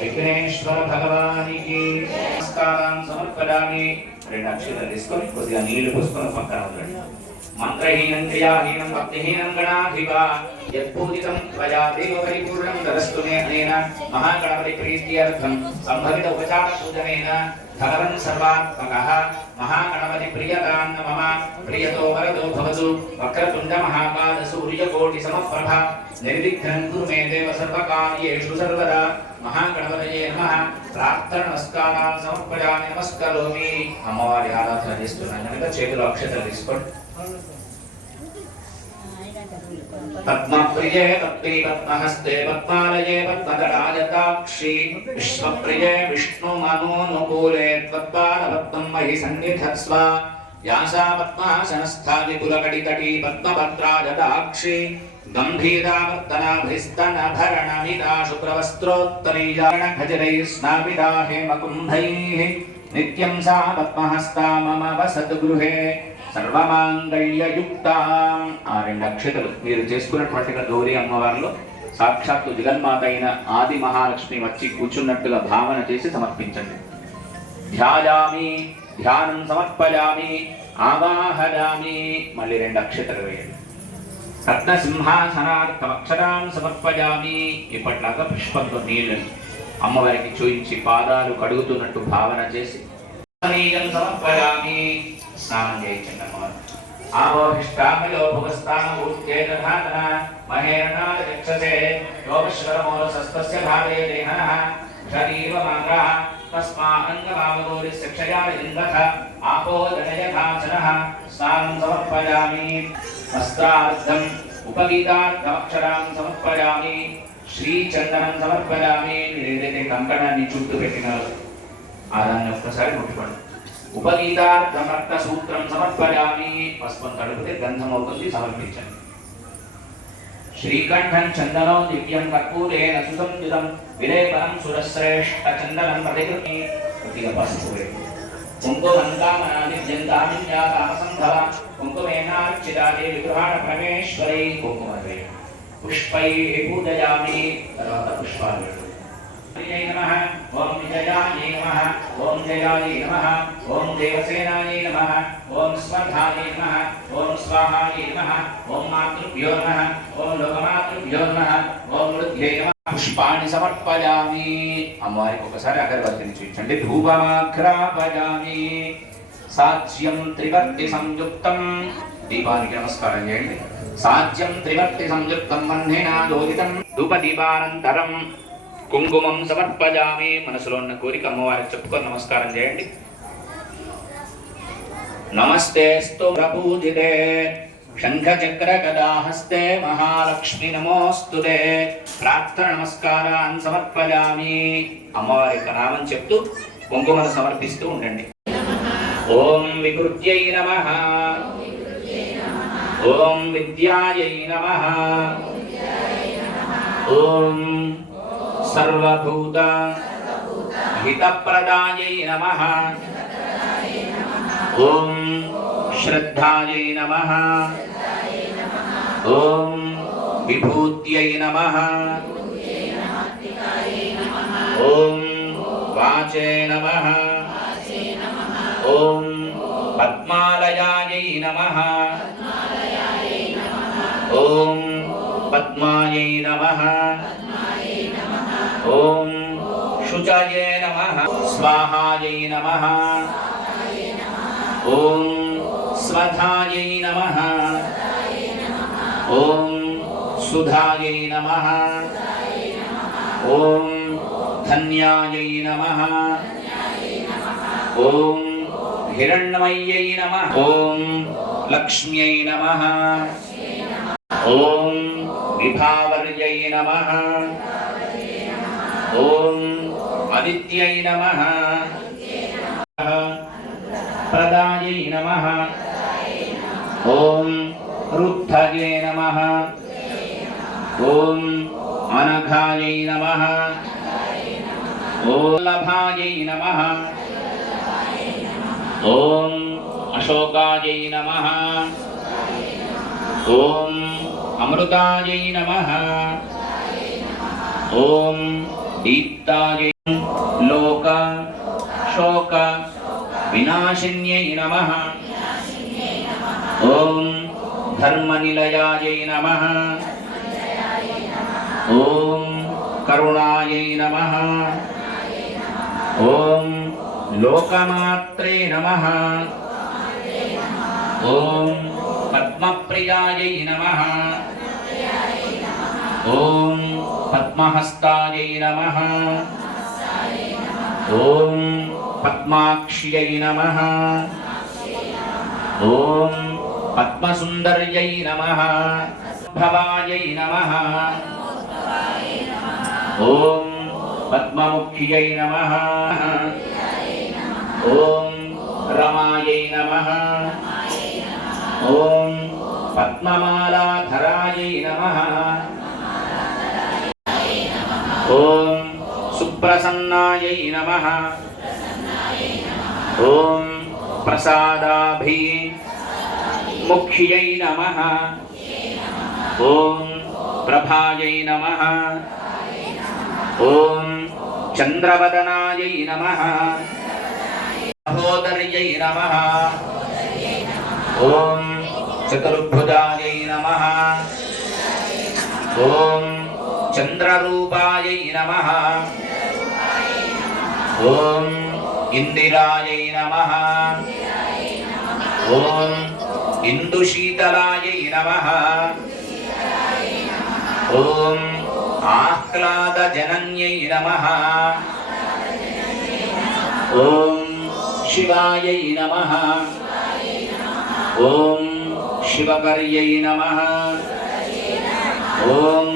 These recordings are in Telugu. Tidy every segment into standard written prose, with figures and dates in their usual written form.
విఘ్నేశ్వర భగవానికి నమస్కారం సమర్పయామి. రెండు అక్షరాలు తీసుకొని కొద్దిగా నీళ్లు పోసుకొని పక్కన ఉండండి. మంత్రహీనం క్రియాహీనం భక్తిహీనం గణాధిపా యత్పూజితం త్వయా దేవ పరిపూర్ణం దరస్తు మే అనేన మహాగణపతి ప్రీత్యర్థం సంభవిత ఉపచార పూజనేన భగవన్ సర్వాత్మకః మహాగణపతి ప్రియతాన్న మమ ప్రియతో వరదో భవతు వక్రతుండ మహాకాల సూర్యకోటి సమప్రభ నిర్విఘ్నం కురు మే దేవ సర్వకార్యేషు సర్వదా. మహాగణపతయే నమః. ప్రార్థన నమస్కారాలు సమర్పయామి. నమస్కరోమి. అమ్మవారి ఆరాధన చేస్తున్నాను కనుక చేతులు అక్షతలు తీసుకోండి. పద్మప్రియే పద్మే పద్మహస్తే పద్మాలయే పద్మదళాయతాక్షి విశ్వప్రియే విష్ణుమనోనుకూలే త్వత్పాదపద్మం మహి సన్నిధత్స్వ. వ్యాసా పద్మాసనస్థా విపులకటితటీ పద్మభద్రాయతాక్షి గంభీరావర్తనాభిస్తనభరణమిదా శుభ్రవస్త్రోత్తరీయారణఖజరైः స్నాపితా హేమకుంభైః నిత్యం సా పద్మహస్తా మమ వసతు గృహే సర్వమాంగళ్యయుక్తాం. ఆ రెండు అక్షతలు మీరు చేసుకున్నటువంటి గౌరీ అమ్మవారిలో సాక్షాత్తు జగన్మాత అయిన ఆది మహాలక్ష్మి వచ్చి కూర్చున్నట్టుగా భావన చేసి సమర్పించండి. ధ్యాయామి, ధ్యానం సమర్పయామి, ఆవాహయామి. మళ్ళీ రెండు అక్షతలు వేయండి. రత్నసింహాసనార్థమక్షరాం సమర్పయామి. ఇప్పట్లాగా పుష్పంతో నీళ్ళని అమ్మవారికి చూయించి పాదాలు కడుగుతున్నట్టు భావన చేసి సమర్పయామి. స్నానం చేయించండి అమ్మవారు. ఆవోహిష్టామయో భుగస్థానూర్ధ్యేదధాతన మహేరణాద చక్షసే యోగశ్వరమోరసస్తస్య భావే దేహనః శరీరమాగ్రహ తస్మాంగమావగోరి శిక్షయాయ ఇంద్రః ఆపో జనయథాచనః. స్నానం సమర్పయామి. వస్త్రార్థం ఉపగీతార్థమక్షరాం సమర్పయామి. శ్రీచందనం సమర్పయామి. మీరు ఏదైతే కంకణాన్ని చుట్టూ పెట్టినారో ఆ దాన్ని ఒక్కసారి ముట్టుకోండి. ఉపగీతార్థం రక్తసూత్రం సమర్పయామి. పసుపం తడిపితే గంధం అవుతుంది, సమర్పించండి. శ్రీకంఠం చందనో దివ్యం కర్పూరేణ సుసంయుతం విలేపనం సురశ్రేష్ఠ చందనం ప్రతికృతి. కొద్దిగా పసుపు వేయండి. కుంకుమంతామనాదివ్యంతామిన్యా కామసంభవ కుంకుమేనార్చితాదే విగృహాణ పరమేశ్వరై. కుంకుమ వేయండి. పుష్పై పూజయామి. తర్వాత పుష్పాలు వేయండి. నమః ఓం విజయాయ నమః ఓం జయాయ నమః ఓం దేవసేనాయ నమః ఓం స్వర్ధాయ నమః ఓం స్వాహాయ నమః ఓం మాతృభ్యో నమః ఓం లోకమాతృభ్యో నమః ఓం మృద్ధ్యై నమః. పుష్పాన్ని సమర్పయామి. అమ్మవారికి ఒకసారి అగరబత్తిని చూపించండి. ధూపమాఘ్రాపయామి. సాజ్యం త్రివర్తి సంయుక్తం. దీపానికి నమస్కారం చేయండి. సాజ్యం త్రివర్తి సంయుక్తం వహ్నేనా దోదితం ధూపదీపానంతరం కుంకుమం సమర్పయామి. మనసులో ఉన్న కోరిక అమ్మవారికి చెప్పుకొని నమస్కారం చేయండి. నమస్తేస్తు ప్రపూజితే శంఖచక్ర గదాహస్తే మహాలక్ష్మి నమోస్తుతే. ప్రార్థన నమస్కారాన్ని సమర్పయామి. అమ్మవారి యొక్క నామం చెప్తూ కుంకుమను సమర్పిస్తూ ఉండండి. ఓం వికృత్యై నమః ఓం విద్యాయై నమః ఓం సర్వభూత హితప్రదాయై నమః ఓం శ్రద్ధాయై నమః ఓం విభూత్యై నమః ఓం వాచే నమః ఓం పద్మాలయాయై నమః ఓం పద్మాయై నమః ఓం శుచయే నమః స్వాహాయై నమః ఓం స్వధాయై నమః ఓం సుధాయై నమః ఓం ధన్యాయై నమః ఓం హిరణ్మయ్యై నమః ఓం లక్ష్మ్యై నమః ఓం విభావర్యై నమః ఓం ఆదిత్యై నమః ప్రదాయై నమః ఓం రుద్ధయే నమః ఓం అనఘాయై నమః ఓం లభాయై నమః ఓం అశోకాయై నమః ఓం అమృతాయై నమః ఓం దీప్తాయై లోక శోక వినాశిన్యై నమః ఓం ధర్మనిలయాయై నమః ఓం కరుణాయై నమః ఓం లోకమాత్రే నమః ఓం పద్మప్రియాయై నమః ఓం పద్మహస్తాయై నమః ఓం పద్మాక్ష్యై నమః ఓం పద్మసుందర్యై నమః భవాయై నమః ఓం పద్మముఖ్యై నమః ఓం రమాయై నమః ఓం పద్మమాలాధరాయై నమః ఓం సుప్రసన్నాయై నమః ఓం ప్రసాదాభి ముఖ్యై నమః ఓం ప్రభాయై నమః ఓం చంద్రవదనాయై నమః మహోదర్యై నమః ఓం చతుర్భుజాయై నమః ఓం చంద్రరూపాయై నమః ఓం ఇందిరాయై నమః ఓం ఇందుశీతలాయై నమః ఓం ఆహ్లాదజనన్యై నమః ఓం శివాయై నమః ఓం శివకర్యై నమః ఓం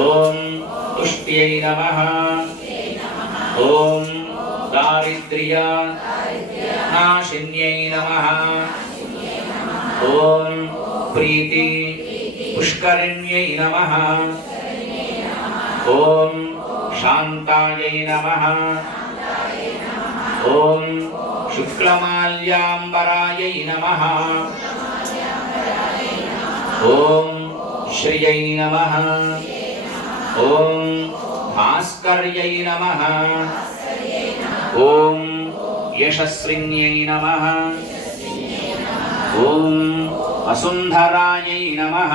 ఓం తుష్ట్యై నమః ఓం దారిద్ర్య నాశిన్యై నమః ఓం ప్రీతి పుష్కరిణ్యై నమః ఓం శాంతాయై నమః ఓం శుక్లమాల్యాంబరాయై నమః ఓం శ్రియై నమః ఓం భాస్కర్యై నమః ఓం యశస్విన్యై నమః ఓం వసుంధరాయై నమః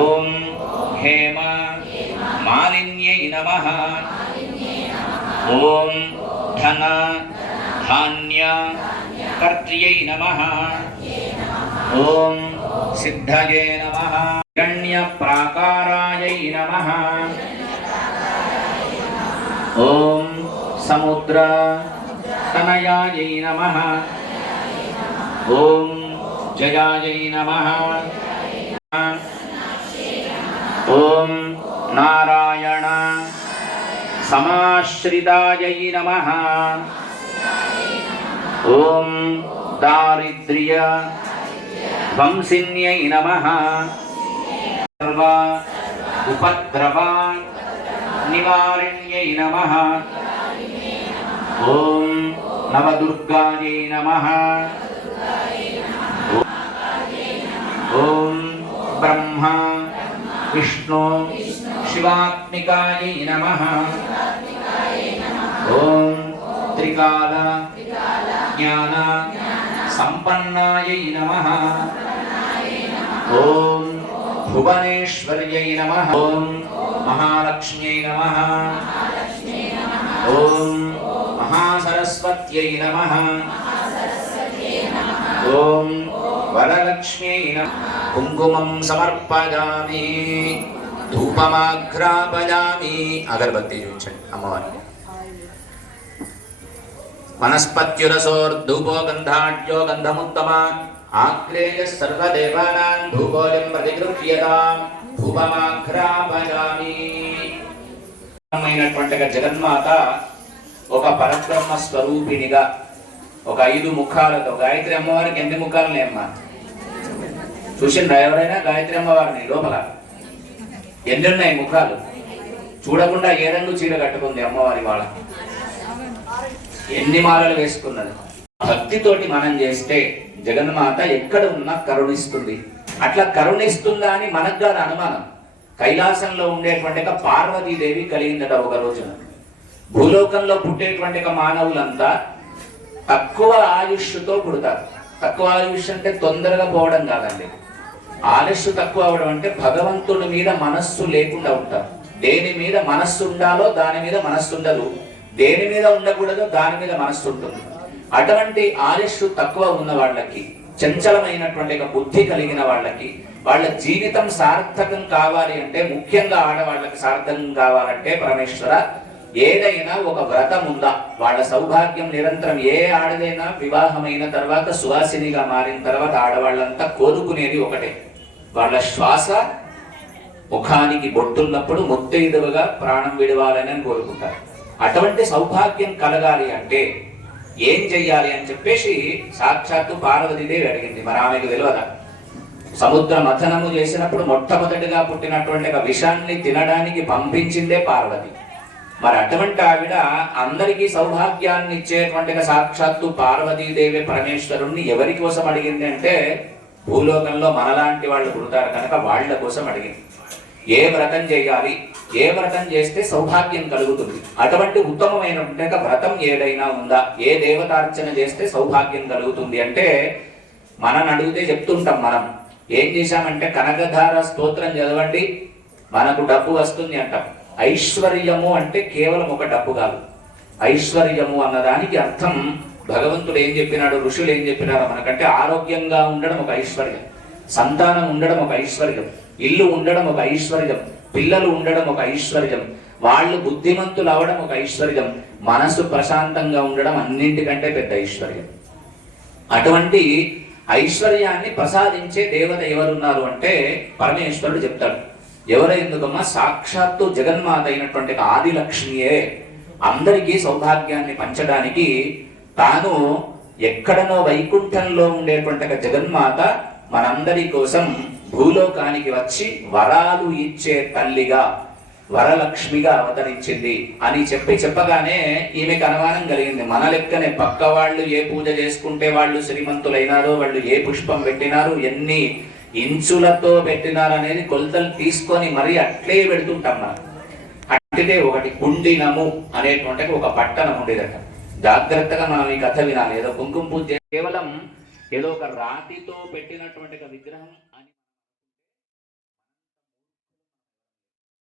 ఓం హేమ మాలిన్యై నమః ఓం ధన ధాన్య కర్త్ర్యై నమః ఓం సిద్ధయే నమః హిరణ్య ప్రాకారాయై నమః ఓం సముద్ర తనయాయై నమః ఓం జయాయై నమః ఓం నారాయణ సమాశ్రితాయై నమః ఓం దారిద్ర్య ధ్వంసిన్యై నమః సర్వ ఉపద్రవ నివారిణ్యై నమః ఓం నవదుర్గాయై నమః ఓం బ్రహ్మ విష్ణు శివాత్మికాయై నమః ఓం త్రికాల జ్ఞాన సంపన్నాయై నమః ఓం భువనేశ్వర్యై నమః ఓం మహాలక్ష్మ్యై నమః ఓం మహాసరస్వత్యై నమః ఓం వరలక్ష్మ్యై నమః కుంకుమం సమర్పయామి ధూపమాఘ్రాపయామి అగరబత్తి చూపించండి అమ్మవారికి వనస్పత్యురసోర్ధూపో గంధాఢ్యో గంధముత్తమ ఆగ్నేయ సర్వదేవానాం ధూపోయం ప్రతిగృహ్యతాం ధూపమాఘ్రాపయామి. జగన్మాత ఒక పరబ్రహ్మ స్వరూపిణిగా ఒక 5 ముఖాలతో గాయత్రి అమ్మవారికి ఎన్ని ముఖాలని అమ్మా చూసిండ్రా ఎవరైనా గాయత్రి అమ్మవారిని లోపల ఎన్ని ఉన్నాయి ముఖాలు? చూడకుండా ఏ రంగు చీర కట్టుకుంది అమ్మవారి వాళ్ళ ఎన్ని మాలలు వేసుకున్నది? భక్తితోటి మనం చేస్తే జగన్మాత ఎక్కడ ఉన్నా కరుణిస్తుంది. అట్లా కరుణిస్తుందా అని మనకు కాదు అనుమానం. కైలాసంలో ఉండేటువంటి పార్వతీదేవి కలిగిందట ఒక రోజున. భూలోకంలో పుట్టేటువంటి మానవులంతా తక్కువ ఆయుష్తో పుడతారు. తక్కువ ఆయుష్ అంటే తొందరగా పోవడం కాదండి. ఆయుష్ తక్కువ అవడం అంటే భగవంతుడి మీద మనస్సు లేకుండా ఉంటారు. దేని మీద మనస్సు ఉండాలో దాని మీద మనస్సు ఉండదు, దేని మీద ఉండకూడదో దాని మీద మనస్సు ఉంటుంది. అటువంటి ఆయుష్ తక్కువ ఉన్న వాళ్ళకి, చంచలమైనటువంటి బుద్ధి కలిగిన వాళ్ళకి, వాళ్ళ జీవితం సార్థకం కావాలి అంటే, ముఖ్యంగా ఆడవాళ్ళకి సార్థకం కావాలంటే పరమేశ్వర ఏదైనా ఒక వ్రతం ఉందా, వాళ్ళ సౌభాగ్యం నిరంతరం. ఏ ఆడదైనా వివాహమైన తర్వాత సువాసినిగా మారిన తర్వాత ఆడవాళ్ళంతా కోరుకునేది ఒకటే, వాళ్ళ శ్వాస ముఖానికి బొట్టున్నప్పుడు ముత్తైదువుగా ప్రాణం విడవాలని కోరుకుంటారు. అటువంటి సౌభాగ్యం కలగాలి అంటే ఏం చెయ్యాలి అని చెప్పేసి సాక్షాత్తు పార్వతీదేవి అడిగింది. మరి ఆమెకు తెలియదా? సముద్ర మథనము చేసినప్పుడు మొట్టమొదటిగా పుట్టినటువంటి విషాన్ని తినడానికి పంపించిందే పార్వతి. మరి అటువంటి ఆవిడ అందరికీ సౌభాగ్యాన్ని ఇచ్చేటువంటి సాక్షాత్తు పార్వతీదేవి పరమేశ్వరుణ్ణి ఎవరి కోసం అడిగింది అంటే, భూలోకంలో మనలాంటి వాళ్ళు పుడతారు కనుక వాళ్ళ కోసం అడిగింది. ఏ వ్రతం చేయాలి, ఏ వ్రతం చేస్తే సౌభాగ్యం కలుగుతుంది, అటువంటి ఉత్తమమైనటువంటి వ్రతం ఏదైనా ఉందా, ఏ దేవతార్చన చేస్తే సౌభాగ్యం కలుగుతుంది అంటే, మనం అడిగితే చెప్తుంటాం. మనం ఏం చేశామంటే, కనకధార స్తోత్రం చదవండి మనకు డబ్బు వస్తుంది అంటాం. ఐశ్వర్యము అంటే కేవలం ఒక డబ్బు కాదు. ఐశ్వర్యము అన్నదానికి అర్థం భగవంతుడు ఏం చెప్పినాడు, ఋషులు ఏం చెప్పినారో మనకంటే, ఆరోగ్యంగా ఉండడం ఒక ఐశ్వర్యం, సంతానం ఉండడం ఒక ఐశ్వర్యం, ఇల్లు ఉండడం ఒక ఐశ్వర్యం, పిల్లలు ఉండడం ఒక ఐశ్వర్యం, వాళ్ళు బుద్ధిమంతులు అవడం ఒక ఐశ్వర్యం, మనసు ప్రశాంతంగా ఉండడం అన్నింటికంటే పెద్ద ఐశ్వర్యం. అటువంటి ఐశ్వర్యాన్ని ప్రసాదించే దేవత ఎవరున్నారు అంటే పరమేశ్వరుడు చెప్తాడు. ఎవరు ఎందుకమ్మా? సాక్షాత్తు జగన్మాత అయినటువంటి ఆదిలక్ష్మియే అందరికీ సౌభాగ్యాన్ని పంచడానికి తాను ఎక్కడనో వైకుంఠంలో ఉండేటువంటి జగన్మాత మనందరి కోసం భూలోకానికి వచ్చి వరాలు ఇచ్చే తల్లిగా, వరలక్ష్మిగా అవతరించింది అని చెప్పగానే ఈమెకు అనుమానం కలిగింది. మన లెక్కనే పక్క వాళ్ళు ఏ పూజ చేసుకుంటే వాళ్ళు శ్రీమంతులైనారో, వాళ్ళు ఏ పుష్పం పెట్టినారు, ఎన్ని ఇంచులతో పెట్టినారు అనేది కొలతలు తీసుకొని మరీ అట్లే పెడుతుంటాం మనం. అంటే ఒకటి కుండినము అనేటువంటి ఒక పట్టణం ఉండేదట. జాగ్రత్తగా మనం ఈ కథ వినాలి. ఏదో కుంకుమ పూజ కేవలం ఏదో ఒక రాతితో పెట్టినటువంటి విగ్రహం